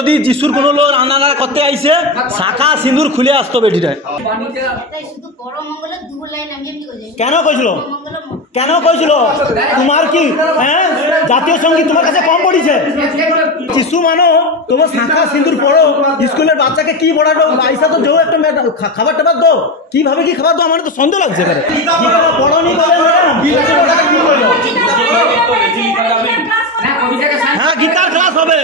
যদি যিশুর কোনো লোক রান্না করতে আইছে শাখা সিঁদুর খুলে আসতো বেটিটা। কেন কইছিল কেন কইছিল তোমার কি হ্যাঁ জাতীয় সঙ্গীত তোমার কাছে কম পড়িছে? যিশু মানো তোমার শাখা সিঁদুর পড়ো, স্কুলের বাচ্চাকে কি পড়াটো পয়সা তো যাও একটা খাবার টাবার দো, কিভাবে কি খাবার দো আমার তো সন্দেহ লাগছে। পড়নি হ্যাঁ গীতার ক্লাস হবে,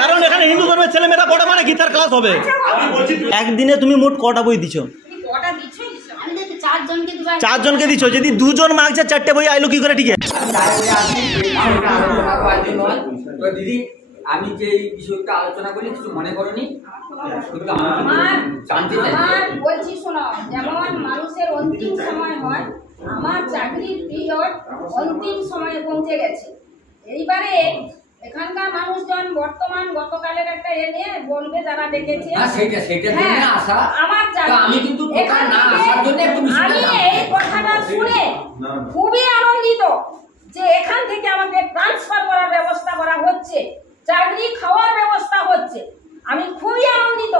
কারণ এখানে হিন্দু ধর্মের ছেলে মেয়েরা পড়ে মানে গীতার ক্লাস হবে। একদিনে তুমি মোট কটা বই দিছো? 4 জনকে দিছো। যদি 2 জন মাগছে 4টে বই আইলো কি করে? ঠিক আছে দিদি, আমি যে এই বিষয়টা আলোচনা করি কিছু মনে করনি, বলছি শোনো, যেমন মানুষের অন্তিম সময় হয়, আমার চাকরির পিরিয়ড অন্তিম সময়ে পৌঁছে গেছে। এইবারে এখানকার মানুষজন বর্তমান গতকালের একটা এনে বলবে যারা ডেকেছে আমার আমি এই কথাটা শুনে খুবই আনন্দিত যে এখান থেকে আমাকে ট্রান্সফার করার ব্যবস্থা করা হচ্ছে, চাকরি খাওয়ার ব্যবস্থা হচ্ছে। আমি খুবই আনন্দিত।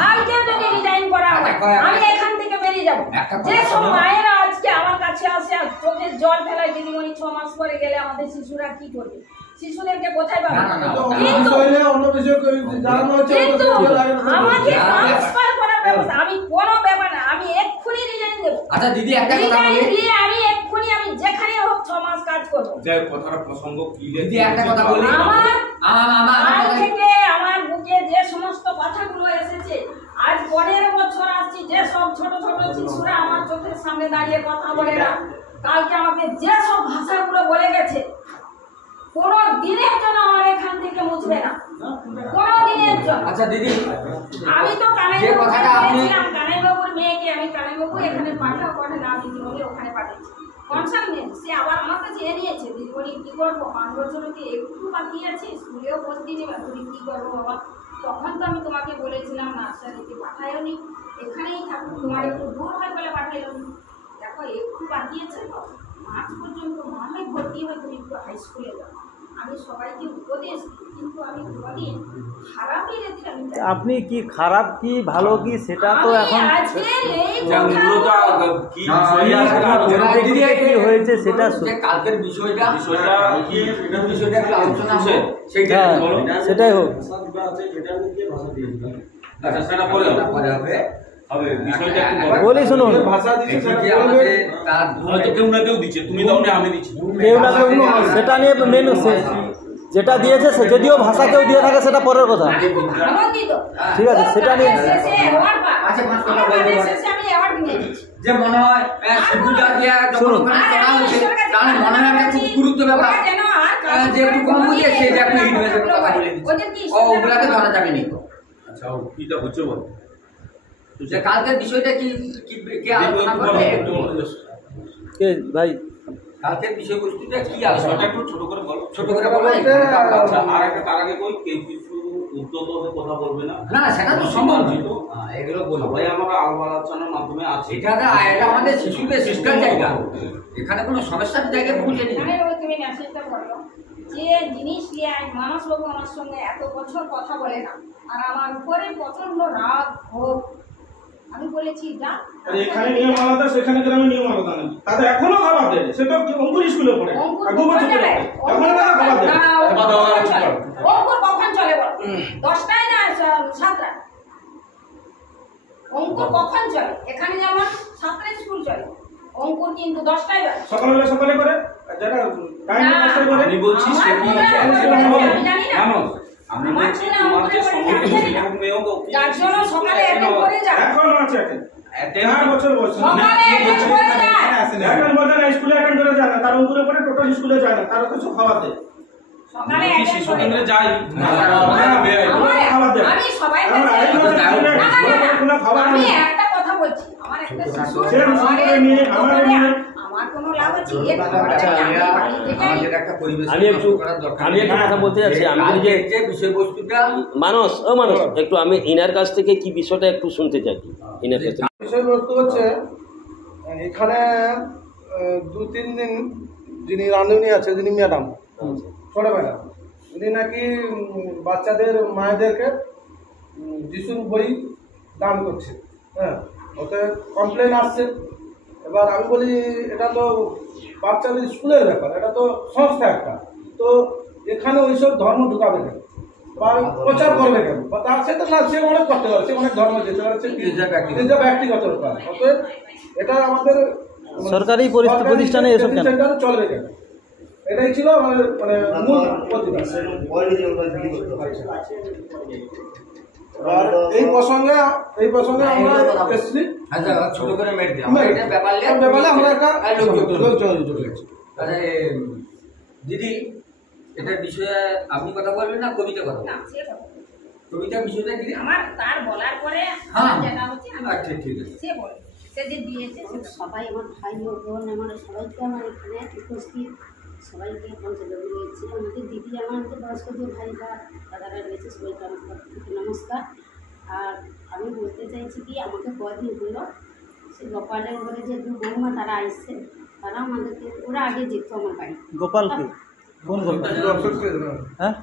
কালকে যদি রিজাইন করা হয় আমি এখান থেকে বেরিয়ে যাবো। যে সব মায়েরা আজকে আমার কাছে আসে আর চোখের জল ফেলায়, দিদিমণি 6 মাস পরে গেলে আমাদের শিশুরা কি করবে, শিশুদেরকে কোথায় পাবে? কিন্তু আমাকে ট্রান্সফার করার ব্যবস্থা, আমি কোনো ব্যাপার না, আমি এক্ষুনি রিজাইন দেবো। আচ্ছা দিদি, একটা কথা বলি, আমি এক্ষুনি আমি যেখানে হোক 6 মাস কাজ করবো। যে কথাটা প্রসঙ্গ কি দিদি, একটা কথা বলি, আমার থেকে আমার বুকে যে সমস্ত কথাগুলো এসেছে, আজ 15 বছর আসছি, যে সব ছোট ছোট শিশুরা আমার চোখের সামনে দাঁড়িয়ে কথা বলে না, কালকে আমাকে যে সব ভাষাগুলো বলে গেছে, কোনো দিনের জন্য আমার এখান থেকে মুছবে না, কোনো দিনের জন্য। আচ্ছা দিদি, আমি তো কানাইবাবুর মেয়েকে আমি কানাইবাবু এখানে পাঠাও করে না, দিদিমণি ওখানে পাঠিয়েছি কনসার্ন নিয়ে, সে আবার আমার কাছে নিয়েছে, দিদিমণি কি করবো, 5 বছর কি একটু বাকি আছে, স্কুলেও ভর্তি নেবে, তুমি কি করবো বাবা? তখন তো আমি তোমাকে বলেছিলাম নার্সারিতে পাঠাইনি, এখানেই থাকো, তোমার একটু দূর হয় বলে পাঠাইনি। দেখো একটু বাকি আছে তো, মার্চ পর্যন্ত মনে হয় ভর্তি হয়, তুমি একটু হাই স্কুলে যাও। আমি সবাইকে উপদেশ, কিন্তু আমি কোনোদিন খারাপই রেখে আমি। আপনি কি খারাপ কি ভালো কি সেটা তো এখন কি হয়েছে সেটা কালকের বিষয়টা আলোচনা হোক, সেটাই হোক। বলি শুনুন, কেউ না কেউ দিচ্ছে, তুমি দাও না আমি দিচ্ছি, কেউ না কেউ সেটা নিয়ে মেনু যেটা দিয়েছে সে যদিও ভাষা কেউ দিয়ে থাকে সেটা পরের কথা, ঠিক আছে সেটা নিয়ে যে মনে হয় শুনুন মনে হয় একটা খুব গুরুত্ব ব্যাপার, যে একটু কম বুঝে সে একটু ইউনিভার্সিটির কথা বলে দিচ্ছে, ওগুলাকে ধরা যাবে নি। আচ্ছা কিটা হচ্ছে বল, যে কালকের বিষয়টা কি কে আলোচনা করবে কে ভাই? কালকের বিষয়বস্তুটা কি আলোচনা একটু ছোট করে বলো, ছোট করে বলো। আচ্ছা আর একটা তার আগে কই কেউ কিছু উদ্যোগ হয়ে কথা বলবে না, না সেটা তো সম্ভব নয়, এগুলো বলবো সবাই আমরা আলোচনার মাধ্যমে আছে, এটা আমাদের শিশুদের শিক্ষার জায়গা, এখানে কোনো সমস্যার জায়গায় পৌঁছে নেই। তুমি মেসেজটা পড়লো যে জিনিস নিয়ে মানসবাবু আমার সঙ্গে এত বছর কথা বলে না, আর আমার উপরে প্রচন্ড রাগ ক্ষোভ, আমি বলেছি যা এখানে নিয়ম আলাদা সেখানে গ্রামে নিয়ম আলাদা নাকি? তাদের এখনো খাবার দেয়, সেটা অঙ্কুর স্কুলে পড়ে, আর 2 বছর ধরে এখনো তারা খাবার দেয়। অঙ্কুর কখন চলে বল? 10টায় না 7টায়? অঙ্কুর কখন চলে? এখানে যেমন 7টায় স্কুল চলে, অঙ্কুর কিন্তু 10টায় যায়। সকালবেলা সকালে করে, যারা টাইম নষ্ট করে। আমি বলছি আমি জানি না, আমি বলছি তোমার যে সমস্ত মেয়েও যার জন্য সকালে অ্যাটেন্ড করে যায়, এখন আছে অ্যাটেন্ড 4 বছর বয়স, সকালে অ্যাটেন্ড করে যায়, এখন বলতে না স্কুলে অ্যাটেন্ড করে যায় না, তার উপরে পরে টোটাল স্কুলে যায় না, তারা তো খাবার দেয়, সকালে অ্যাটেন্ড করে শিশুদের যাই খাবার দেয়। আমি সবাই আমি একটা কথা বলছি, আমার একটা শিশু আমার কোনো লাভ আছে? আমি একটু কথা বলতে যাচ্ছি, আমি যে বিষয়বস্তুটা মানুষ একটু আমি ইনার কাছ থেকে কি বিষয়টা একটু শুনতে চাই। ইনার কাছ থেকে বিষয়বস্তু হচ্ছে এখানে 2-3 দিন যিনি রাঁধুনি আছে, যিনি ম্যাডাম ছোট ম্যাডাম, উনি নাকি বাচ্চাদের মায়েদেরকে যিশুর বই দান করছে। হ্যাঁ, ওতে কমপ্লেন আসছে। এবার আমি বলি এটা তো বাচ্চাদের স্কুলের ব্যাপার, এটা তো সংস্থা একটা, তো এখানে ওইসব ধর্ম ঢুকাবে কেন বা প্রচার করবে কেন? বা তার সে তো না, সে অনেক করতে পারে, সে অনেক ধর্ম যেতে পারে, সে নিজের ব্যক্তিগত ব্যাপার। অতএব এটা আমাদের সরকারি প্রতিষ্ঠানে এসব কেন চলবে কেন? এটাই ছিল আমাদের মানে মূল প্রতিবাদ। আর এই প্রসঙ্গে আমরা এসছি ছোট করে মেট দিই ব্যাপারে আমরা একটা দিদি, এটার বিষয়ে আপনি কথা বলবেন না কবিতা কথা? না, সে কথা কবিতা বিষয়টা দিদি আমার তার বলার পরে হ্যাঁ যেটা হচ্ছে আচ্ছা ঠিক আছে। সে বলে, সে যে দিয়েছে সবাই আমার ভাই ও বোন আমার সবাইকে আমার এখানে উপস্থিত সবাইকে পঞ্চদেবী রয়েছে, আমাদের দিদি আমাদের বয়স্ক যে ভাইরা দাদারা রয়েছে সবাইকে আমার নমস্কার। আর আমি বলতে চাইছি কি, আমাকে কদিন হলো সে গোপালের ঘরে যে দু বৌমা তারা আসছে, তারা আমাদেরকে, ওরা আগে যেত আমার বাড়ি। গোপালকে কোন গোপাল? হ্যাঁ,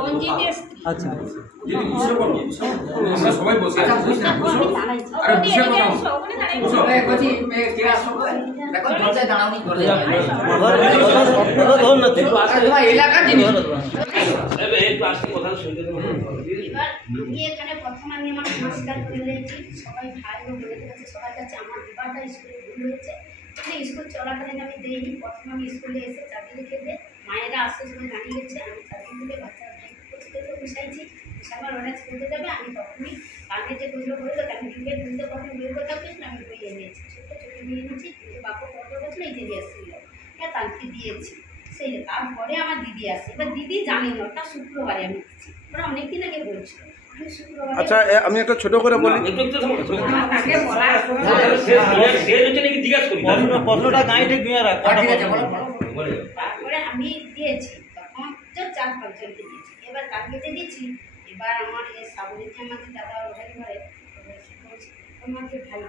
রঞ্জিতের স্ত্রী। আচ্ছা, আমরা সবাই বসে আছি, বুঝছেন? আমি দাঁড়াইছি। আরে বিষয় কথা ওখানে দাঁড়াই বুঝো এই বলি কে আসবে দেখো দরজায় দাঁড়াওনি করে ধর না তুই তোমার এলাকার জিনিস এবার আমি এখানে প্রথম আমি আমার নমস্কার করে নিয়েছি সবাই ভাই ও বোনদের কাছে, সবার কাছে। আমার বিবাহটা স্কুলে ভুল হয়েছে, মানে স্কুল চলাকালীন আমি দেইনি। প্রথম আমি স্কুলে এসে চাবি লিখে দিয়ে মায়েরা আসতে সময় দাঁড়িয়ে গেছে, আমি চাবি লিখে বাচ্চা প্রত্যেককে মিশাইছি। মিশাবার ওরা স্কুলতে যাবে, আমি তখনই কানে যে বুঝলো বললো কেন ঢুকে তুলতে কখন বই কথা বলিস না, আমি বই এনেছি, ছোটো ছোটো নিয়ে এনেছি। কিন্তু বাপু কত বছর এই দিদি আসছিল, হ্যাঁ তাকে দিয়েছি। সেই তারপরে আমার দিদি আসছে। এবার দিদি জানেন ওটা শুক্রবারে আমি দিচ্ছি, ওরা অনেকদিন আগে বলছিল আমি শুক্রবারে। আচ্ছা, আমি একটা ছোট করে বলি, তাকে বলার প্রশ্নটা গাইতে দিয়ে রাখ। তারপরে আমি দিয়েছি, তখন তো 4-5 জনকে দিয়েছি। এবার তাকে দিয়েছি, এবার আমার এই সাবুরিতে আমাদের দাদা ওখানে ঘরে আমাকে ভাই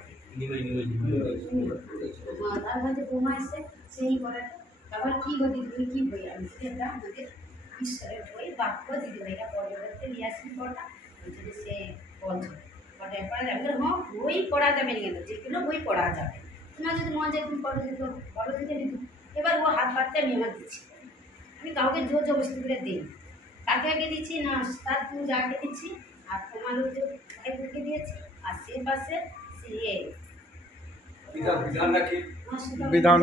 তার কাছে বোমা এসে সেই করে আবার কী গতি তুই কী বই আমি সেটা আমাদের ঈশ্বরের বই বাক্য দিদিভাইরা পর্যটককে নিয়ে আসি পড়া ওইখানে সে বলছে পড়ার পরে আমি হ্যাঁ বই পড়া যাবে না, কিন্তু যে কোনো বই পড়া যাবে, তোমার যদি মন যায় তুমি পড়ো দিতে পড়ো দিতে নিত। এবার ও হাত পাততে আমি আমার দিচ্ছি, আমি কাউকে জোর জবরদস্তি করে দিই, তাকে আগে দিচ্ছি না তার তুমি যাকে দিচ্ছি, আর তোমার ওই যে ভাই বোনকে দিয়েছি, আর সে পাশে সে বিধান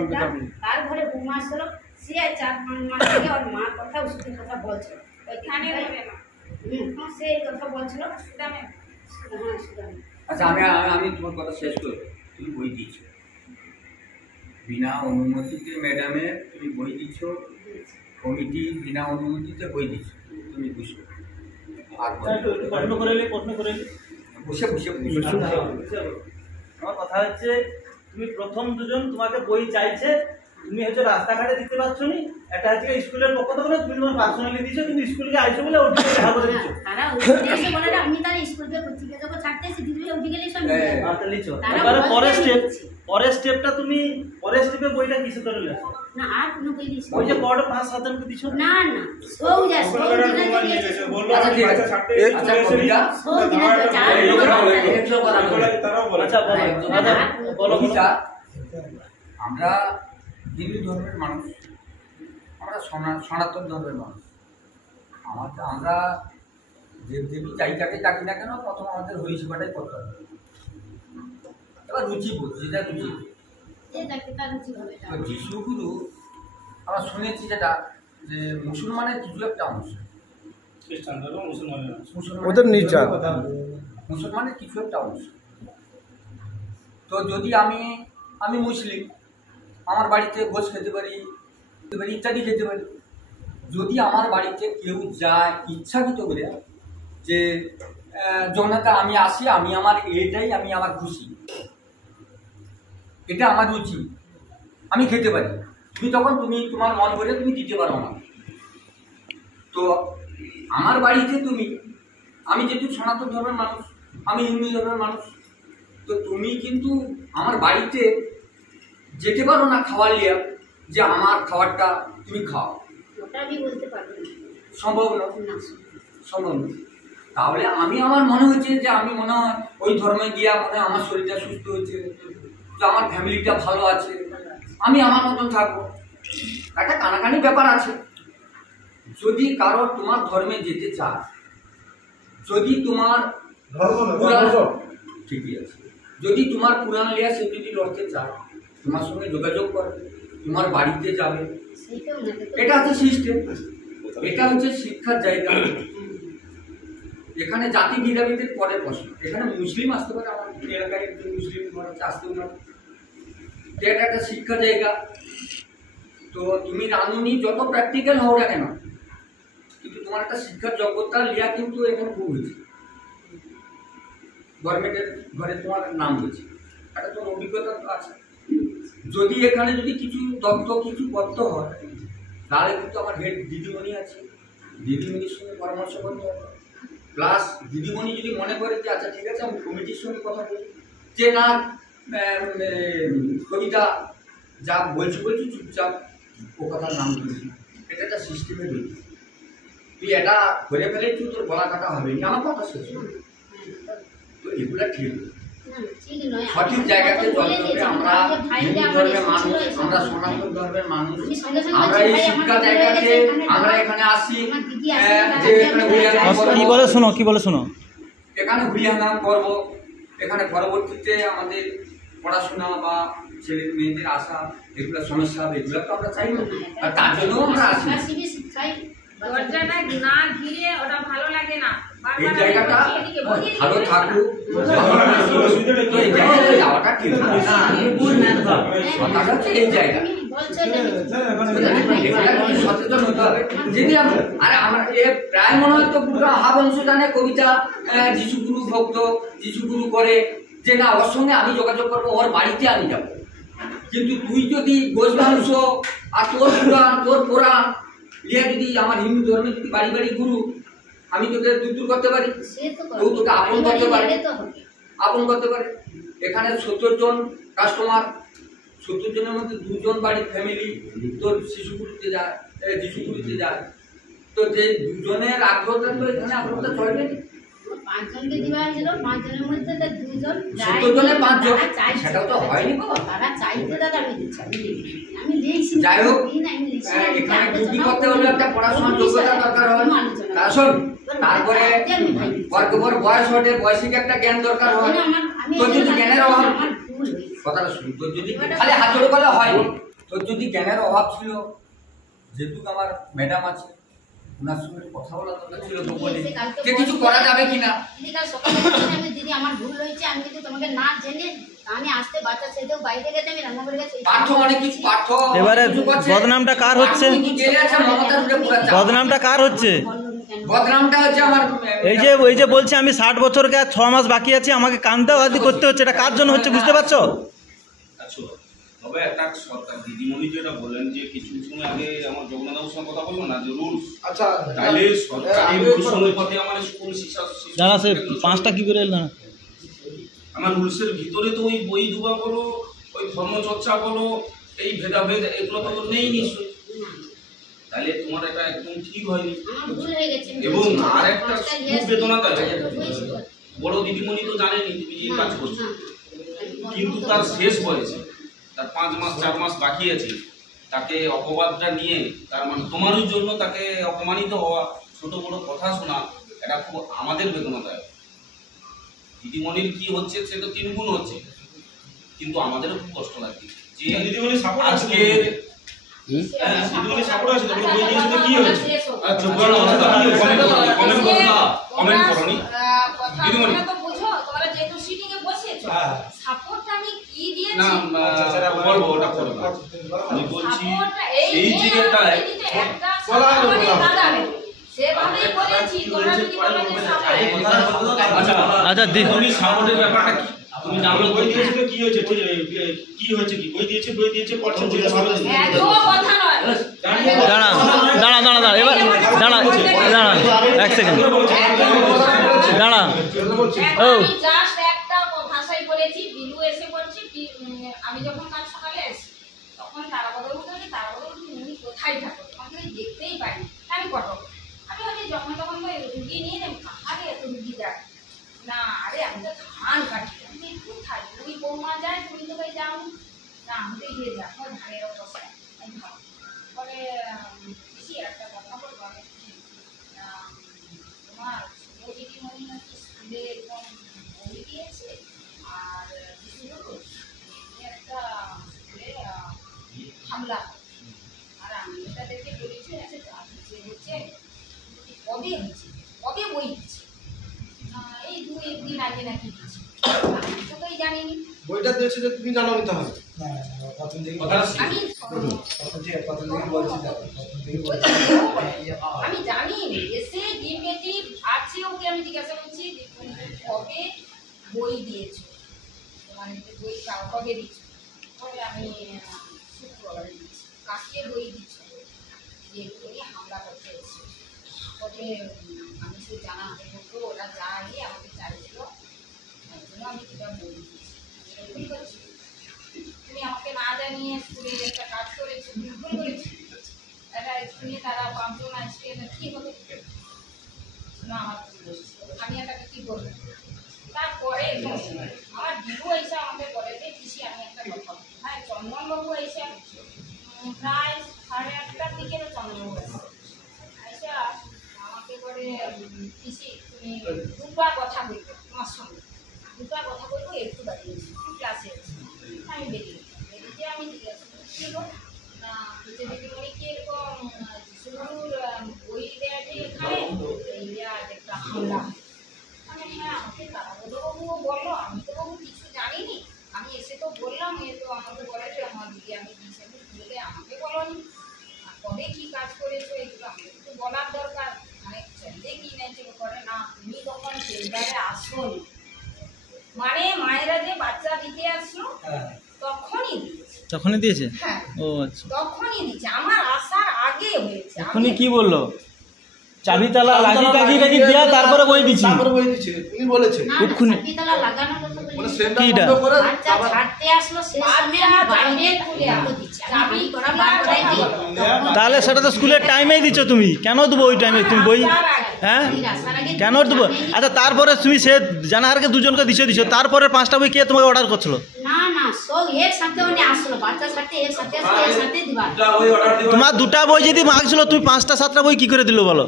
তার ঘরে বোমা আসলো, সে 4-5 মাস থেকে ওর মা কথা ওষুধের কথা বলছিল ওইখানে, সে এই কথা বলছিল সুদামে। হ্যাঁ সুদামে। আচ্ছা আমি তোমার কথা শেষ করব। তুমি বই দিচ্ছ বিনা অনুমতিতে, ম্যাডামে তুমি বই দিচ্ছ, কমিটি বিনা অনুমতিতে বই দিচ্ছ, তুমি বুঝো। আর প্রশ্ন করে বসে বসে আমার কথা হচ্ছে, তুমি প্রথম দুজন তোমাকে বই চাইছে, তুমি হচ্ছে রাস্তাঘাটে দিতে পারছো নি, এটা হচ্ছে স্কুলের পক্ষ থেকে তুমি তোমার পার্সোনালি দিছো, কিন্তু স্কুলকে আইছো বলে ওটি দেখা করে দিচ্ছ। তারা ওখানে এসে বলে যে আমি তার স্কুলকে পত্রিকা যখন ছাড়তে এসে দিদি উঠে গেলেই সব নিয়ে যাবে। আচ্ছা লিখো। এবারে পরের স্টেপটা তুমি পরের স্টেপে বইটা কিসে করে লেখো? না আর কোনো বই দিস ওই যে বড় 5-7 জনকে দিছো না না সৌ যা সৌ দিনা দিয়েছে আচ্ছা ঠিক আছে। আচ্ছা কবিতা সৌ দিনা তো চার আচ্ছা বলো কবিতা, আমরা হিন্দু ধর্মের মানুষ, আমরা সনাতন ধর্মের মানুষ, আমরা দেবদেবী চাইটাকে ডাকি না কেন, প্রথম আমাদের হরি সেবাটাই করতে হবে। এবার রুচিবোধ, যেটা রুচি যিশুগুরু আমরা শুনেছি যেটা যে মুসলমানের কিছু একটা অংশ, ওদের নির্যাত মুসলমানের কিছু একটা অংশ। তো যদি আমি মুসলিম, আমার বাড়িতে ভোজ খেতে পারি ইত্যাদি খেতে পারি। যদি আমার বাড়িতে কেউ যায় ইচ্ছাকৃত করে যে জগন্নাথ আমি আসি, আমি আমার এটাই আমি আমার খুশি, এটা আমার রুচি, আমি খেতে পারি, তুমি তখন তুমি তোমার মন করে তুমি দিতে পারো আমাকে। তো আমার বাড়িতে আমি যেহেতু সনাতন ধর্মের মানুষ, আমি হিন্দু ধর্মের মানুষ, তো তুমি কিন্তু আমার বাড়িতে যেতে পারো না খাওয়ার লিয়া যে আমার খাবারটা তুমি খাও, ওটা আমি বলতে পারবো না। সম্ভব নয়, সম্ভব নয়। তাহলে আমি আমার মনে হচ্ছে যে আমি মনে হয় ওই ধর্মে গিয়া মনে হয় আমার শরীরটা সুস্থ হচ্ছে, তো আমার ফ্যামিলিটা ভালো আছে, আমি আমার মতন থাকবো। একটা কানাকানি ব্যাপার আছে। যদি কারো তোমার ধর্মে যেতে চায়, যদি তোমার ঠিকই আছে, যদি তোমার পুরাণ লিয়া সে যদি লড়তে চায়, তোমার সঙ্গে যোগাযোগ করবে, তোমার বাড়িতে যাবে, এটা হচ্ছে সিস্টেম, এটা হচ্ছে শিক্ষার জায়গা। এখানে জাতি ভেদাভেদের পরের প্রশ্ন। এখানে মুসলিম আসতে পারে, আমার এলাকায় একজন মুসলিম আসতেও পারে, এটা একটা শিক্ষা জায়গা। তো তুমি রাঁধুনি যত প্র্যাকটিক্যাল হও না কেন, কিন্তু তোমার একটা শিক্ষার যোগ্যতা লিয়া কিন্তু এখানে খুব হয়েছে, গভর্নমেন্টের ঘরে তোমার নাম হয়েছে, একটা তোমার অভিজ্ঞতা তো আছে। যদি এখানে যদি কিছু তথ্য কিছু করতে হয়, তাহলে কিন্তু আমার হেড দিদিমণি আছে, দিদিমণির সঙ্গে পরামর্শ করতে হবে। প্লাস দিদিমণি যদি মনে করে যে আচ্ছা ঠিক আছে আমি কমিটির সঙ্গে কথা বলি, যে না কবিতা যা বলছি চুপচাপ ও কথার নাম দিয়েছি, এটা একটা সিস্টেমের দিক। তুই এটা করে ফেলেছি, তোর গলা কাটা হবে না, আমার কথা শেষ। তো এগুলা ঠিক সঠিক জায়গাতে চলতে হবে। আমরা হিন্দু ধর্মের মানুষ, আমরা সনাতন ধর্মের মানুষ, আমরা এই শিক্ষা জায়গাতে আমরা এখানে আসি যে কি বলে শোনো, এখানে হুলিয়ানাম করবো, এখানে পরবর্তীতে আমাদের পড়াশোনা বা ছেলে মেয়েদের আশা এগুলো সমস্যা হবে, এগুলো তো আমরা চাই না, আর তার জন্য আমরা আসি। দরজাটা না ঘিরে ওটা ভালো লাগে না, এই জায়গাটা ভালো থাকুক, এই জায়গাটা যাওয়াটা ঠিক না, কথাটা হচ্ছে এই জায়গা সচেতন হতে হবে। যদি আরে আমার প্রায় মনে হয় তো পুরো হাফ অংশ জানে কবিতা যিশুগুরু ভক্ত, যিশুগুরু করে, যে না ওর সঙ্গে আমি যোগাযোগ করবো, ওর বাড়িতে আমি যাবো। কিন্তু তুই যদি গোস মাংস আর তোর পুরাণ তোর পুরাণ লিয়া যদি আমার হিন্দু ধর্মে যদি বাড়ি বাড়ি গুরু, আমি তোকে দূর করতে পারি, কেউ তোকে আপন করতে পারে, আপন করতে পারে। এখানে 70 জন কাস্টমার, 70 জনের মধ্যে 2 জন বাড়ির ফ্যামিলি তোর শিশুগুরুতে যায়, যিশুগুরুতে যায়, তো যে 2 জনের আগ্রহটা তো এখানে আগ্রহটা চলবে না। 5 জনকে দিবা হলো, 5 জনের মধ্যে 2 জন 70 জনে 5 জন, সেটাও তো হয়নি বাবা। তারা চাইতে দাদা আমি দিচ্ছি, আমি লিখছি। যাই হোক, এখানে ডিউটি করতে হলে একটা পড়াশোনার যোগ্যতা দরকার হয়, আসুন। তারপরে পর বয়স ওঠে, বয়সিক একটা জ্ঞান দরকার হয়। তোর যদি জ্ঞানের অভাব, কথাটা শুন, তোর যদি খালি হাতের বলা হয়নি, তোর যদি জ্ঞানের অভাব ছিল, যেহেতু আমার ম্যাডাম আছে, ওনার সঙ্গে কথা বলা দরকার ছিল, তো বলে যে কিছু করা যাবে কিনা। দিদি আমার ভুল হয়েছে, আমি কিন্তু তোমাকে না জেনে আমি আসতে বাচ্চা ছেলেও বাইরে গেছে, আমি রান্না করে গেছি। পাঠ্য অনেক কিছু পাঠ্য। এবারে বদনামটা কার হচ্ছে? বদনামটা কার হচ্ছে? বদনামটা হচ্ছে আমার এই যে বলছে আমি 60 বছরকে আর 6 মাস বাকি আছে, আমাকে কান্দাবাদি করতে হচ্ছে, এটা কার জন্য হচ্ছে বুঝতে পারছো? আচ্ছা, তবে একটা সরকার দিদিমণি যেটা বললেন যে কিছু সময় আগে আমার জগন্নাথবাবুর সঙ্গে কথা বলবো না যে রুলস, আচ্ছা তাইলে সরকারি রুলস অনুপাতে আমার স্কুল শিক্ষা দাঁড়া, সে 5টা কি করে না আমার রুলসের ভিতরে তো ওই বই দুবা বলো, ওই ধর্মচর্চা বলো, এই ভেদাভেদ এগুলো তো নেই নিশ্চয়ই। তাহলে তোমার এটা একদম ঠিক হয়নি। এবং আর একটা খুব বেদনাদায়ক, বড় দিদিমণি তো জানেনি তুমি যে কাজ করছো, কিন্তু তার শেষ বয়সে তার 5 মাস 4 মাস বাকি আছে, তাকে অপবাদটা নিয়ে তার মানে তোমারই জন্য তাকে অপমানিত হওয়া, ছোট বড় কথা শোনা, এটা খুব আমাদের বেদনাদায়ক। দিদিমণির কি হচ্ছে সে তো 3 গুণ হচ্ছে, কিন্তু আমাদেরও খুব কষ্ট লাগছে যে দিদিমণি সাপোর্ট আজকে দিদিমণি সাপোর্ট আছে, তবে বই দিয়েছে তো কি হয়েছে? আচ্ছা কমেন্ট করনি দিদিমণি তো বুঝো, তোমরা যেহেতু সিটিং এ বসেছো, সাপোর্টটা আমি কি দিয়েছি না বলবো, ওটা করবো। আমি বলছি এই জায়গাটায় সেভাবেই বলেছি, তোমরা যদি বলো যে আচ্ছা দিদিমণি সাপোর্টের ব্যাপারটা কি তুমি জানো? বই দিয়েছে তো কি হয়েছে? কি হয়েছে? কি বই দিয়েছে পড়ছেন, যেটা ভালো এত কথা নয়। দাঁড়া এবার দাঁড়া 1 সেকেন্ড দাঁড়া। ও আমি জাস্ট একটা ভাষাই বলেছি, বিলু এসে বলছি, আমি যখন কাল সকালে এসেছি তখন তারা বদল উঠে, উনি কোথায় থাকো, তোমাকে দেখতেই পাইনি, আমি কটক। আরে আমি তো ধান কাটি, তুমি কোথায়? তুমি বৌমা যায়, তুমি তো ভাই যাও না, আমি তো ইয়ে যাবো ধানের অবস্থায়। পরে পিসি একটা কথা বলবো, আমি তোমার দিদিমণি নাকি স্কুলে এরকম বই দিয়েছে, আর একটা স্কুলে হামলা, আর আমি এটা দেখে বলেছি যে হচ্ছে কবে হচ্ছে, কবে বই দিচ্ছে, এই 2-1 দিন আগে নাকি দিচ্ছে, আমি তো তাই জানিনি। বইটা দিয়েছে যে তুমি জানো নি তাহলে? আমি জানি এসে ডিমেটিভ আছে, ওকে আমি জিজ্ঞাসা করছি কবে বই দিয়েছো, মানে বই কবে দিচ্ছ, তবে আমি শুক্রবারে দিচ্ছি। কাকে বই দিচ্ছ? যে তুমি হামলা করতে এসেছো। তবে আমি সে জানা হতো, ওরা যায়নি, আমাকে চাইছিল, তাই জন্য আমি সেটা বই দিচ্ছি। ভুল করছি, তুমি আমাকে না জানিয়ে স্কুলে একটা কাজ করেছো, ভুল করেছি। একটা স্কুলে তারা 5 জন আসছে, কী হবে না, আমার আমি এটাকে কী করবো? তারপরে আমার দিদু এসে আমাকে বলে যে পিসি আমি একটা কথা বলি। হ্যাঁ, চন্দনবাবু এসে প্রায় 8:30টার দিকে চন্দনবাবু এসে আমাকে বলে পিসি তুমি দুবার কথা বলবো তোমার সঙ্গে, দুবার কথা বলবো, একটু দাঁড়িয়েছি ক্লাসে আমি বেরিয়ে আমি জিজ্ঞাসা কী গো না দিদিমণি কি এরকম শুরুর বই দেওয়া যে এখানে একটা হামলা, হ্যাঁ আমাকে তারাবাবুও বললো, আমি তো বাবু কিছু জানিনি, আমি এসে তো বললাম, এ তো আমাকে বলে যে আমার দিদি আমি দিয়েছি, বলে আমাকে বলোনি, আর কবে কী কাজ করেছো এগুলো আমাকে একটু বলার দরকার, মানে ছেলে কি নেই করে না, তুমি তখন চেম্বারে আসোনি, মানে মায়েরা যে বাচ্চা দিতে আসলো তখনই দিয়েছে। হ্যাঁ ও আচ্ছা, তখনই দিয়েছে, আমার আসার আগে হয়েছে। এখনই কি বললো? চাবি তালা লাগিয়ে দিয়া তারপরে বই দিচ্ছি, তারপরে বই দিচ্ছে উনি বলেছে। এক্ষুনি চাবি তালা লাগানোর কথা বলি, মানে সেটা কিটা? বন্ধ করে বাচ্চা ছাড়তে আসলো, সেই সময় আমি বাইরে খুলে দিচ্ছি, আমি করা বার করে দিই। তাহলে সেটা তো স্কুলের টাইমেই দিচ্ছ তুমি, কেন দেবো ওই টাইমে তুমি বই? হ্যাঁ কেন দেবো? আচ্ছা তারপরে তুমি সে জানাহারকে দুজনকে দিছো, তারপরে 5টা বই কে তোমাকে অর্ডার করছিল? না না, সব একসাথে উনি আসলো, বাচ্চা ছাড়তে একসাথে আসলো, একসাথে দিবা। তোমার 2টা বই যদি মাগছিল, তুমি 5টা 7টা বই কি করে দিল বলো?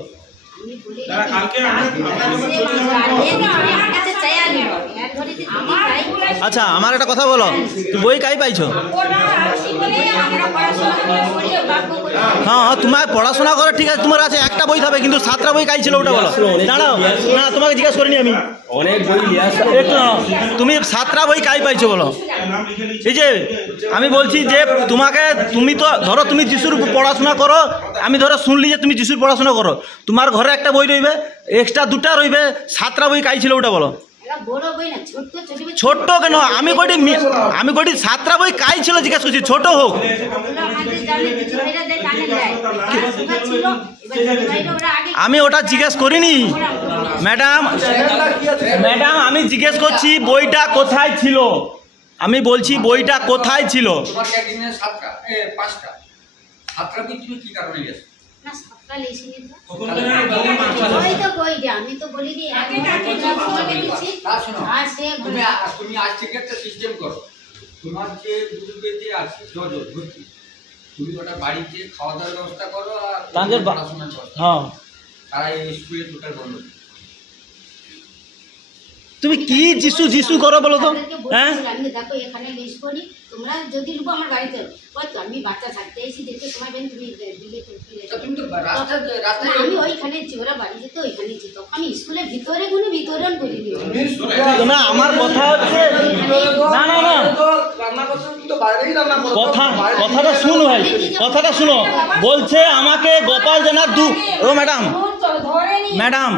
আমি বলি কালকে আমার কাছে চাইয়া নিল, এর ধরে দিদি তাই। আচ্ছা আমার একটা কথা বলো, তুমি বই কাই পাইছো? হ্যাঁ হ্যাঁ তোমার পড়াশোনা করো ঠিক আছে, তোমার আছে একটা বই থাকবে, কিন্তু 7টা বই কাই ছিল ওটা বলো। দাঁড়াও, না তোমাকে জিজ্ঞাসা করিনি আমি, অনেক বই একটু তুমি 7টা বই কাই পাইছো বলো? এই যে আমি বলছি যে তোমাকে, তুমি তো ধরো তুমি যিশুর পড়াশোনা করো, আমি ধরো শুনলি যে তুমি যিশুর পড়াশোনা করো, তোমার ঘরে একটা বই রইবে, এক্সট্রা 2টা রইবে, 7টা বই কাই ছিল ওটা বলো? ছোট্ট কেন? আমি কটি 7টা বই কাই ছিল জিজ্ঞাসা করছি, ছোট হোক। আমি ওটা জিজ্ঞেস করিনি ম্যাডাম, আমি জিজ্ঞেস করছি বইটা কোথায় ছিল, আমি বলছি বইটা কোথায় ছিল? তোমার ক্যান্টিনে 5টা 7টা বই তুমি কি কারণে গেছো? না 7টা লেসিনি তো, কখন ওই তো বই দে, আমি তো বলি দি আগে দিচ্ছি। আর সে তুমি আজ থেকে একটা সিস্টেম করো, তোমার যে বুজুর্গের যে আছে জজর ভর্তি, তুমি ওটা বাড়িতে খাওয়া দাওয়ার ব্যবস্থা করো আর পড়াশোনার ব্যবস্থা। হ্যাঁ তারা এই স্কুলে টোটাল বন্ধ। তুমি কি যিশু করো বলো তো? হ্যাঁ দেখো এখানে লিস্ট করি, তোমরা যদি রূপ আমার বাড়িতে আমি বাচ্চা ছাড়তে এসে দেখতে সময় বেন তুমি দিলে তুমি তো রাস্তায় আমি ওইখানে ওরা বাড়ি যেত, ওইখানে যেত, আমি স্কুলের ভিতরে ভিতরে করিনি। না আমার কথা হচ্ছে, না না না রান্না করতে কিন্তু বাইরেই রান্না করো। কথাটা শুনো ভাই, কথাটা শুনো। বলছে আমাকে গোপাল জানার ও ম্যাডাম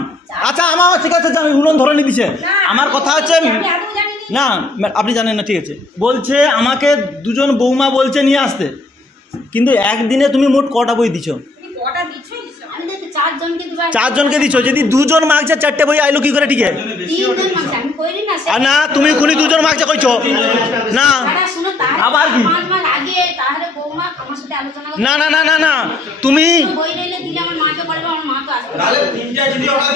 আচ্ছা আমার ঠিক আছে, আমি উনুন ধরনি দিছে। আমার কথা হচ্ছে না আপনি জানেন না, ঠিক আছে। বলছে আমাকে 2জন বৌমা বলছে নিয়ে আসতে, কিন্তু একদিনে তুমি মোট কটা বই দিছো? 4জনকে দিছো। যদি 2জন মাগছে 4টে বই আইলো কি করে? ঠিক আছে না তুমি খুনি 2জন মাগছে কইছো না, আবার কি? না না না না না তুমি তাহলে 3টা যদি আমার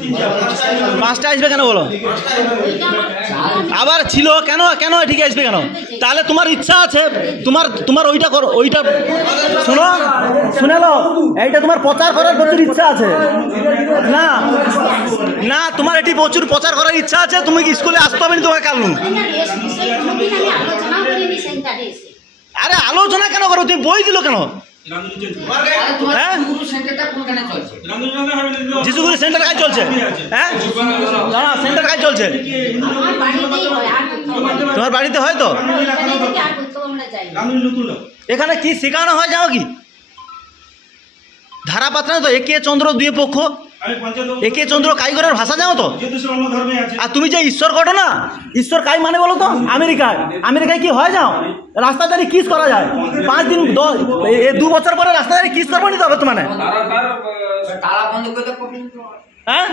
3টা 5টা আসবে কেন বলো? আবার ছিল কেন কেন ঠিক আসবে কেন? তাহলে তোমার ইচ্ছা আছে, তোমার ওইটা করো, ওইটা শোনো, শুনে লো, এইটা তোমার প্রচার করার প্রচুর ইচ্ছা আছে না? না, তোমার এটি প্রচুর প্রচার করার ইচ্ছা আছে, তুমি কি স্কুলে আসতে হবে না তোমাকে কাল? আরে আলোচনা কেন করো? তুমি বই দিল কেন? যিশুগুরু সেন্টার কাজ চলছে? হ্যাঁ, না সেন্টার কাজ চলছে তোমার বাড়িতে হয় তো? এখানে কি শেখানো হয় জানো কি? ধারাপাত্র তো একে চন্দ্র দুই পক্ষ, একে চন্দ্র কারিগরের ভাষা জানো তো? আর তুমি যে ঈশ্বর করো না, ঈশ্বর কাই মানে বলো তো? আমেরিকায় কি হয় যাও? রাস্তায় দাঁড়িয়ে কিস করা যায়? 5 দিন 2 বছর পরে রাস্তায় দাঁড়িয়ে কিস করবো নি তো বর্তমানে? হ্যাঁ,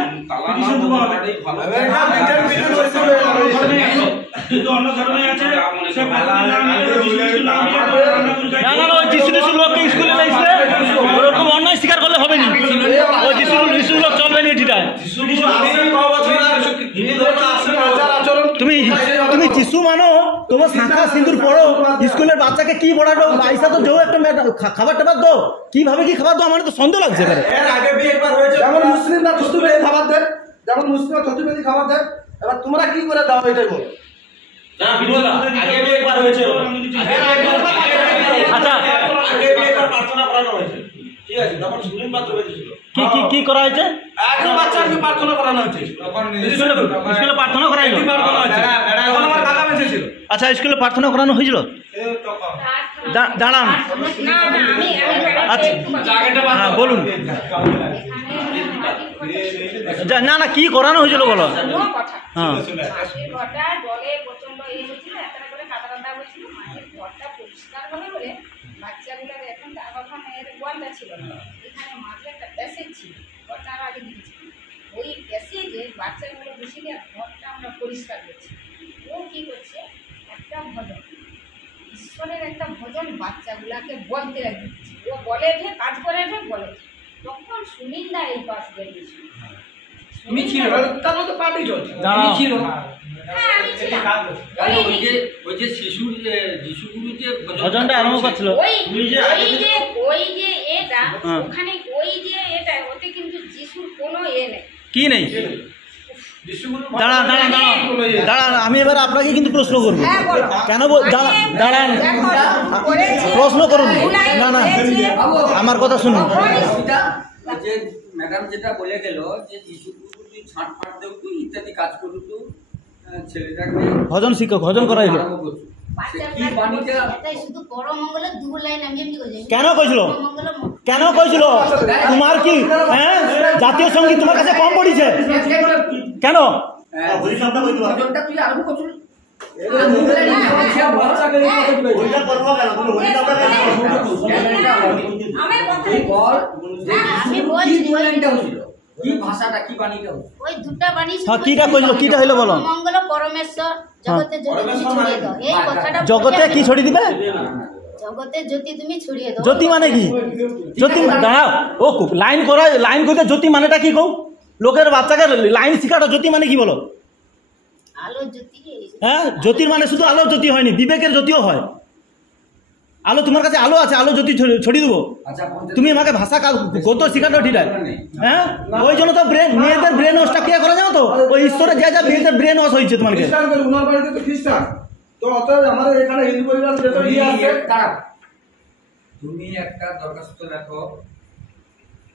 লোককে স্কুলে ওরকম অন্যায় স্বীকার করলে হবে না। ওই যিশু লোক চলবে না এটিটায়। তুমি যিশু মানো, তোমার শাখা সিঁদুর পড়ো, স্কুলের বাচ্চাকে কি পড়াবো? পয়সা তো দেও, একটা খাবার টাবার দো, কিভাবে কি খাবার দো? আমার তো সন্দেহ লাগছে। যেমন মুসলিমরা থুতুবেদি খাবার দেয়, খাবার দেয়, এবার তোমরা কি করে দাও এটাই বলো। প্রার্থনা করানো হয়েছে, ঠিক আছে? তখন সুপ্রিম বাথরুমে ছিল। কি করা হয়েছে? বাচ্চাকে প্রার্থনা করানো হয়েছে, স্কুলে প্রার্থনা করা হয়েছে। আমার কাকা বেঁচে ছিল। আচ্ছা, স্কুলে প্রার্থনা করানো হয়েছিল? দাঁড়ান, আচ্ছা বলুন। না না, কি করানো হয়েছিল বলো? হ্যাঁ, বাচ্চাগুলোর এখন এখন এর গোয়ালটা ছিল না, এখানে মাঝে একটা প্যাসেজ ছিল, ঘরটা আগে দিয়েছি। ওই প্যাসেজে বাচ্চাগুলো বসে গিয়ে ঘরটা আমরা পরিষ্কার করছি। ও কী করছে, একটা ভজন, ঈশ্বরের একটা ভজন বাচ্চাগুলাকে বলতে দিচ্ছে। ও বলে যে কাজ করে যে বলে, তখন সুনীলদা এই পাশ বেরিয়েছিল। তুমি ছিল তার মতো পার্টি চলছে, তুমি ছিল। হ্যাঁ, আমি ছিলাম। ওই যে যিশুগুরু যে ভজনটা আরম্ভ করছিল, ওই যে এটা ওখানে, ওই যে এটা ওতে কিন্তু যিশুর কোনো নেই। কি নেই? দাঁড়ান, আমি এবার আপনাকে কিন্তু প্রশ্ন করবো। কেন? দাঁড়ান, প্রশ্ন করুন। না না, আমার কথা শুনুন। ম্যাডাম যেটা বলে গেল যে যিশুগুরু তুই ছাঁট ফাট দেও তুই ইত্যাদি কাজ করু তো ছেলেটাকে ভজন শিক্ষক, ভজন করাই কি বাণীটা শুধু পরমঙ্গলে দু লাইন আমি কেন কইছিল? কেন কইছিল? তোমার কি হ্যাঁ জাতীয় সঙ্গীত তোমার কাছে কম পড়িছে কেন? ভজনটা তুই আরম্ভ করছিস কি ভাষাটা কি বাণীটা ওই দুটা বাণী কিটা কইলো, কিটা হইলো বলো? মঙ্গল পরমেশ্বর জগতে জ্যোতি তুমি ছড়িয়ে দাও। এই কথাটা জগতে কি ছড়িয়ে দিবে? জগতে জ্যোতি তুমি ছড়িয়ে দাও। জ্যোতি মানে কি? জ্যোতি দাঁড়াও, ও লাইন করা, লাইন করতে জ্যোতি মানেটা কি কও? লোকের বাচ্চাকে লাইন শিখাটো, জ্যোতি মানে কি বলো? আলো জ্যোতি। হ্যাঁ, জ্যোতির মানে শুধু আলো জ্যোতি হয়নি, বিবেকের জ্যোতিও হয়। আলো, তোমার কাছে আলো আছে, আলো জ্যোতি ছড়িয়ে দেবো। তুমি আমাকে ভাষা কত শিখানো ঠিক আছে? হ্যাঁ, ওই জন্য তো ব্রেন, মেয়েদের ব্রেন ওয়াশটা কে করে জানো তো? ওই ঈশ্বরের যা যা মেয়েদের ব্রেন ওয়াশ হয়েছে তোমাকে। তুমি একটা দরখাস্ত লেখো,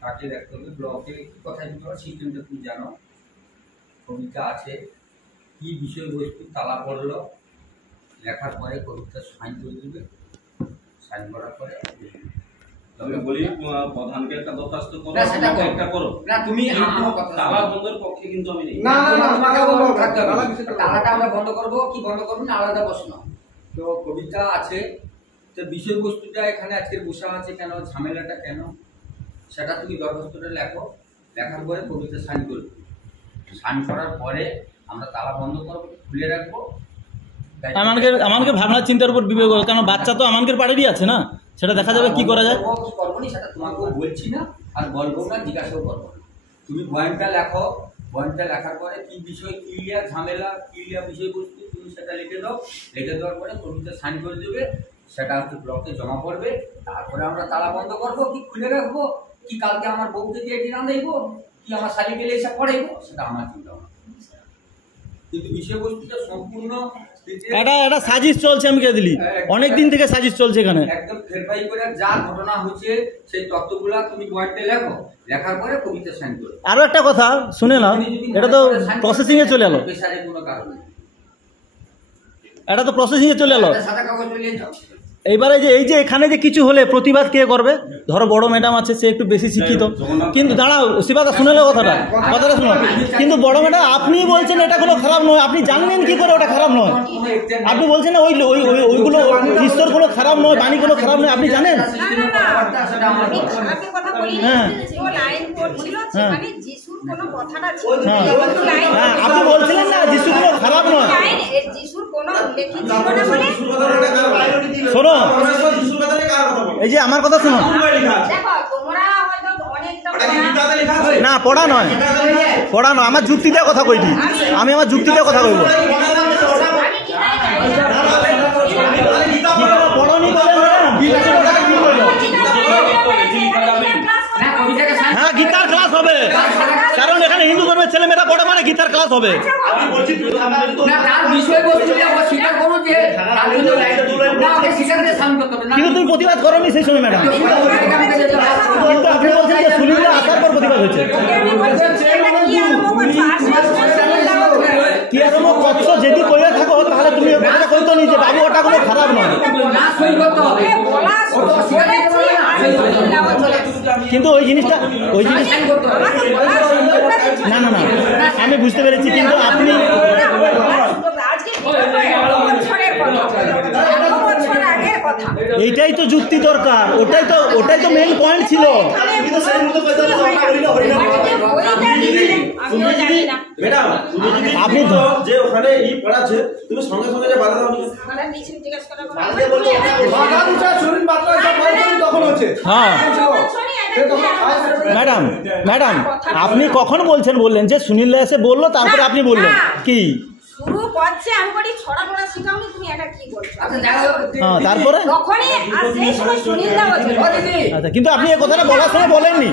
কাকে রাখতে হবে, ব্লকে কোথায় দিতে হবে সিস্টেমটা তুমি জানো, কবিতা আছে, কি বিষয়বস্তু তালা পড়লো, লেখার পরে কবিতা সাইন করে দেবে, সাইন করার পরে বলি প্রধানকে একটা দরখাস্ত করো, সেটা একটা করো না। তুমি তালা বন্ধের পক্ষে কিন্তু আমি নেই। না, তালাটা আমরা বন্ধ করবো কি বন্ধ করবো না আলাদা প্রশ্ন। তো কবিতা আছে, তো বিষয়বস্তুটা এখানে আজকে বসা আছে কেন, ঝামেলাটা কেন, সেটা তুমি দরখাস্তটা লেখো, লেখার পরে কবিতা সাইন করবে, সাইন করার পরে আমরা তালা বন্ধ করবো, খুলে রাখবো। আমাকে ভাবনা চিন্তার উপর বিবেক, কারণ বাচ্চা তো আমাদের পাড়েরই আছে না, সেটা দেখা যাবে কি করা যায়। করবো না সেটা তোমাকেও বলছি না, আর বলবো না, জিজ্ঞাসাও করবো না। তুমি পয়েন্টটা লেখো, বয়ানটা লেখার পরে কি বিষয় ক্লিয়ার ঝামেলা ক্লিয়ার বিষয়বস্তু তুমি সেটা লিখে দাও, লিখে দেওয়ার পরে কবিতা সাইন করে দেবে, সেটা হচ্ছে ব্লকে জমা পড়বে। তারপরে আমরা তালা বন্ধ করবো কি খুলে রাখবো, কি কালকে আমার বউকে দিয়ে এটি রাঁধাইবো, কি আমার শালিকে এসে পড়াইবো, সেটা আমার চিন্তা ভাবনা। কিন্তু বিষয়বস্তুটা সম্পূর্ণ এটা সাজিশ চলছে, আমি কে দিলি অনেক দিন থেকে সাজিশ চলছে এখানে। একদম ভেরিফাই করে যা ঘটনা হচ্ছে সেই তথ্যগুলা তুমি বয়ানটা লেখো, লেখার পরে কবিতা সাইন করো। আরো একটা কথা শুনে নাও, এটা তো প্রসেসিং এ চলে এলো, পেশারে কোনো কারণে এটা তো প্রসেসিং এ চলে এলো। সাদা কাগজ নিয়ে যাও। এইবারে যে এই যে এখানে যে কিছু হলে প্রতিবাদ কে করবে? ধরো বড় ম্যাডাম আছে, সে একটু বেশি শিক্ষিত, কিন্তু দাঁড়াও শিবাদা শুনে লো কথাটা শুনো। কিন্তু বড় ম্যাডাম আপনি বলছেন এটা কোনো খারাপ নয়, আপনি জানলেন কি করে ওটা খারাপ নয়? আপনি বলছেন না ওইগুলো ঈশ্বর কোনো খারাপ নয়, বাণী কোনো খারাপ নয়, আপনি জানেন? হ্যাঁ আপনি বলছিলেন না যিশু কোনো খারাপ নয়। শোনো এই যে আমার কথা শোনো, না পড়া নয়, পড়া নয়, আমার যুক্তি দিয়ে কথা কইছি, আমি আমার যুক্তি দিয়ে কথা কইব। হ্যাঁ গীতার ক্লাস হবে, কারণ এখানে হিন্দু ধর্মের ছেলে মেয়েরা পড়ে, মানে গীতার ক্লাস হবে। কিন্তু তুমি প্রতিবাদ করোনি সেই সময় ম্যাডাম, কিন্তু আপনি বলছেন যে সুনীলদা আসার পর প্রতিবাদ হয়েছে। কি এরকম করছো যদি কইয়া থাকো তাহলে তুমি কথাটা কইতো নি যে বাবু ওটা কোনো খারাপ নয়। কিন্তু ওই জিনিসটা না না না আমি বুঝতে পেরেছি, কিন্তু আপনি এইটাই তো যুক্তি দরকার, ওটাই তো মেইন পয়েন্ট ছিল। আপনি যে ওখানে ই পড়াচ্ছে তুমি সঙ্গে সঙ্গে যে বাধা দাও হ্যাঁ ম্যাডাম ম্যাডাম আপনি কখন বললেন যে সুনীল এসে বললো, তারপরে আপনি বললেন কি শুরু করছে আমি বলি ছড়া ছড়া শিখাওনি, তুমি এটা কি বলছো? হ্যাঁ তারপরে তখনই আর সেই সময় সুনীলদা বলছে। আচ্ছা কিন্তু আপনি এই কথাটা বলার সময় বলেননি,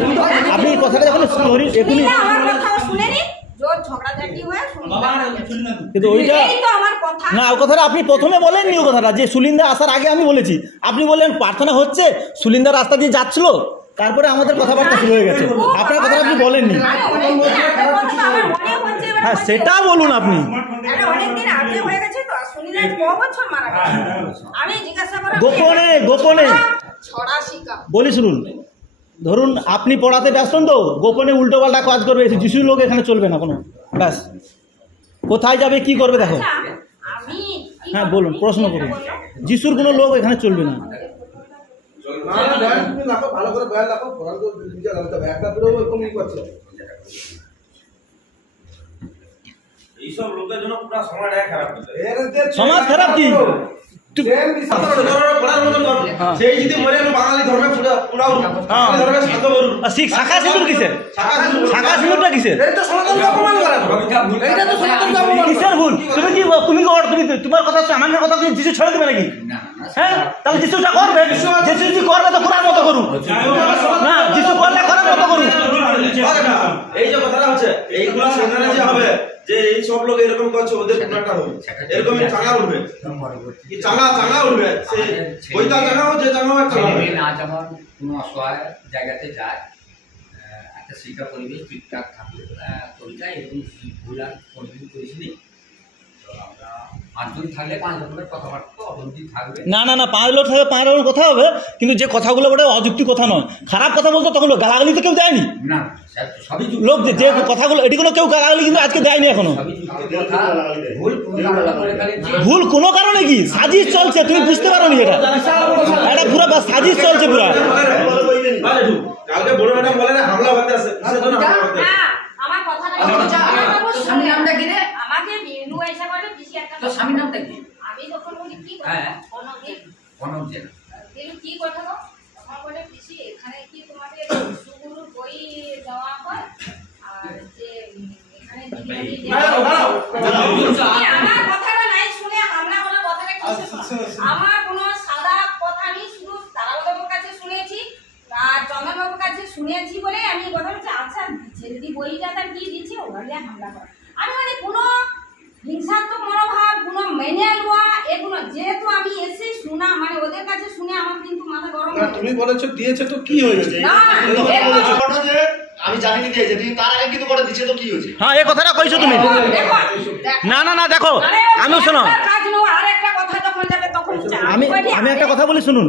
আপনি এই কথাটা যখন এখনই আমার কথাও শুনেনি, জোর ঝগড়াঝাটি হয়ে কিন্তু ওইটা না, ওই কথাটা আপনি প্রথমে বলেননি, ওই কথাটা যে সুলিন্দা আসার আগে আমি বলেছি, আপনি বললেন প্রার্থনা হচ্ছে সুলিন্দা রাস্তা দিয়ে যাচ্ছিল, তারপরে আমাদের কথাবার্তা শুরু হয়ে গেছে, আপনার কথাটা আপনি বলেননি। হ্যাঁ সেটা বলুন আপনি। গোপনে গোপনে বলি শুনুন, ধরুন আপনি পড়াতে ব্যস্ত তো, গোপনে উল্টো পাল্টা কাজ করবে, যিশুর লোক এখানে চলবে না কোনো, ব্যাস কোথায় যাবে কি করবে দেখো। হ্যাঁ বলুন, প্রশ্ন করুন, যিশুর কোনো লোক এখানে চলবে না। ভালো করে বয়ান রাখো, এইসব লোকের জন্য পুরো সমাজটা খারাপ হচ্ছে। সমাজ খারাপ কি? সেই যদি মরে বাঙালি ধর্মে শাখা সিঁদুর কিসের? শাখা সিঁদুরটা কিসের? কিসের ভুল? তুমি তোমার কথা হচ্ছে আমার কথা, তুমি যিশু ছেড়ে দেবে নাকি? হ্যাঁ তাহলে যিশুটা করবে, যিশু যদি করবে তো করার মতো করুন, না যিশু করলে করার মতো করুন। এই যে কথাটা হচ্ছে এইগুলো সেখানে যে হবে যে এই সব লোক এরকম করছে, ওদের একটা হবে এরকম চাঙ্গা উঠবে, কি চাঙ্গা উঠবে, সে ওইটা চাঙ্গা হচ্ছে চাঙ্গা একটা হবে না। যেমন কোনো অসহায় জায়গাতে যায়, একটা শিক্ষা পরিবেশ ঠিকঠাক থাকবে, কবিতা এরকম ভুল আর কোনোদিন করেছিনি। তো আমরা 5 জন থাকলে 5 রকমের কথাবার্তা অবধি থাকবে। না না না 5 লোক থাকবে 5 রকমের কথা হবে, কিন্তু যে কথাগুলো ওটা অযুক্তি কথা নয়, খারাপ কথা বলতো তখন গালাগালি তো কেউ দেয়নি না, সবই লোক যে কথাগুলো এটিগুলো কেউ গালাগালি কিন্তু আজকে দেয়নি এখনো। ভুল কোনো কারণে কি সাজিশ চলছে, তুমি বুঝতে পারো নি? এটা পুরো সাজিশ চলছে পুরো। কালকে বড় ম্যাডাম বলে না হামলা করতে আসে, কিসের জন্য হামলা করতে? আমার কথাটা স্বামীর নামটা কি রে? আমাকে বিনু এসে বলে পিসি একটা, তো স্বামীর নামটা কি? আমি তখন বলি কি কথা? অনজিৎ। অনজিৎ দিলু কি কথা গো? তখন বলে পিসি এখানে কি তোমাদের সুগুরুর বই দেওয়া হয়, আর যে আমার কথাটা নাই শুনে হামলা করার কথাটা কি আমার কোনো সাদা কথা আমি শুধু তারাবাবুর কাছে শুনেছি আর চন্দনবাবুর কাছে শুনেছি বলে আমি কথা বলছি। আচ্ছা ছেলেটি বইটা তার কি দিচ্ছে ওখানে হামলা করা আমি মানে কোনো হিংসাত্মক মনোভাব কোনো মেনে নেওয়া এগুলো যেহেতু আমি এসে শোনা মানে ওদের কাছে শুনে আমার কিন্তু মাথা গরম হয়ে তুমি বলেছো দিয়েছে তো কি হয়েছে? না আমি জানি দিয়েছে কিন্তু তার আগে কিন্তু করে দিচ্ছে তো কি হয়েছে? হ্যাঁ এই কথাটা কইছো তুমি। না না না দেখো আমি শোনো আমি একটা কথা বলি শুনুন।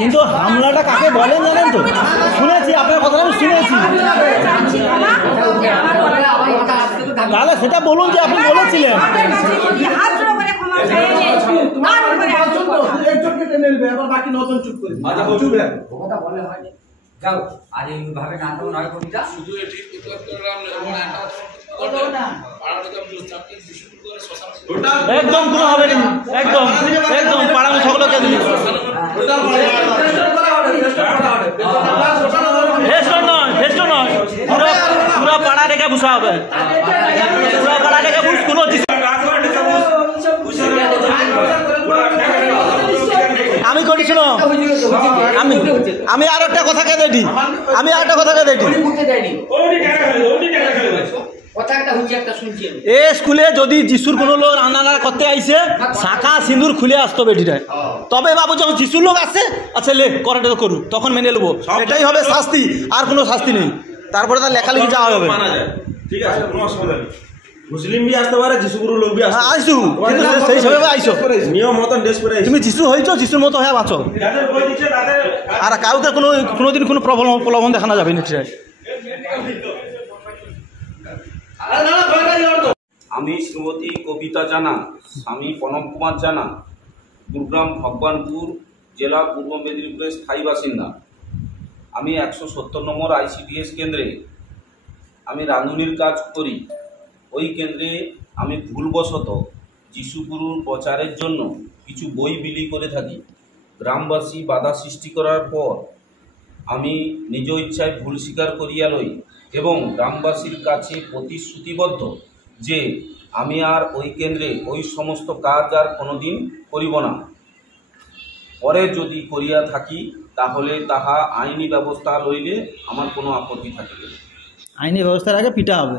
কিন্তু হামলাটা কাকে বলেন জানেন তো? শুনেছি আপনার কথা আমি শুনেছি। তাহলে সেটা বলুন যে আপনি বলেছিলেন। বাকি 9 জন চুপ করে কথা বলে হয় যাও আর এইভাবে না তো নয় কবিতা শুধু এটি উত্তর করলাম এবং একটা একদম কোনো হবে না একদম একদম পাড়ানো সকলকে দিন ভেস্ট নয় পুরো পুরো পাড়া রেখে বসা হবে পুরো পাড়া রেখে বুঝ কোনো আমি করেছিল আমি আর একটা কথা কে দেই আমি আর একটা কথা কে দেই এ স্কুলে যদি যিশুর কোনো লোক রান্না করতে আইসে শাখা সিঁদুর খুলে আসতো বেটিটা তবে বাবু যখন যিশুর লোক আসে আচ্ছা লে করাটা তো করুক তখন মেনে নেবো এটাই হবে শাস্তি আর কোনো শাস্তি নেই তারপরে তার লেখালেখি যাওয়া হবে ঠিক আছে কোনো অসুবিধা নেই মুসলিম भी আসতে পারে যিশুগুরু লোক भी আসতে আইসু কিন্তু সেই হিসাবে আইসো নিয়ম মতন ড্রেস পরে তুমি যিশু হইছো যিশুর মতো হয়ে বাঁচো আর কাউকে কোনোদিন কোনো প্রলোভন দেখানো যাবে না আমি শ্রীমতী কবিতা জানা স্বামী প্রণব কুমার জানা গুরুগ্রাম ভগবানপুর জেলা পূর্ব মেদিনীপুরের স্থায়ী বাসিন্দা। আমি 170 নম্বর ICDS কেন্দ্রে আমি রাঁধুনির কাজ করি। ওই কেন্দ্রে আমি ভুলবশত যিশুগুরুর প্রচারের জন্য কিছু বই বিলি করে থাকি। গ্রামবাসী বাধা সৃষ্টি করার পর আমি নিজ ইচ্ছায় ভুল স্বীকার করিয়া লই এবং গ্রামবাসীর কাছে প্রতিশ্রুতিবদ্ধ যে আমি আর ওই কেন্দ্রে ওই সমস্ত কাজ আর কোনোদিন করিব না। পরে যদি করিয়া থাকি তাহলে তাহা আইনি ব্যবস্থা লইলে আমার কোনো আপত্তি থাকিবে না। আইনি ব্যবস্থার আগে পিটা হবে।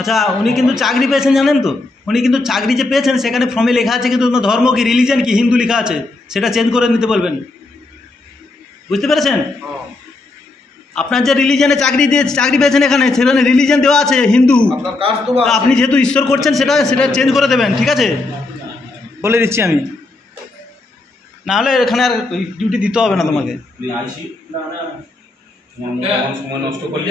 আচ্ছা উনি কিন্তু চাকরি পেয়েছেন জানেন তো? উনি কিন্তু চাকরি যে পেয়েছেন সেখানে ফর্মে লেখা আছে কিন্তু তোমার ধর্ম কি রিলিজিয়ান কি হিন্দু লেখা আছে সেটা চেঞ্জ করে নিতে বলবেন। বুঝতে পেরেছেন? আপনার যে রিলিজিয়ানে চাকরি পেয়েছেন এখানে সেখানে রিলিজিয়ান দেওয়া আছে হিন্দু। আপনি যেহেতু ঈশ্বর করছেন সেটা চেঞ্জ করে দেবেন ঠিক আছে বলে দিচ্ছি আমি নাহলে এখানে আর ডিউটি দিতে হবে না তোমাকে। সময় নষ্ট করলে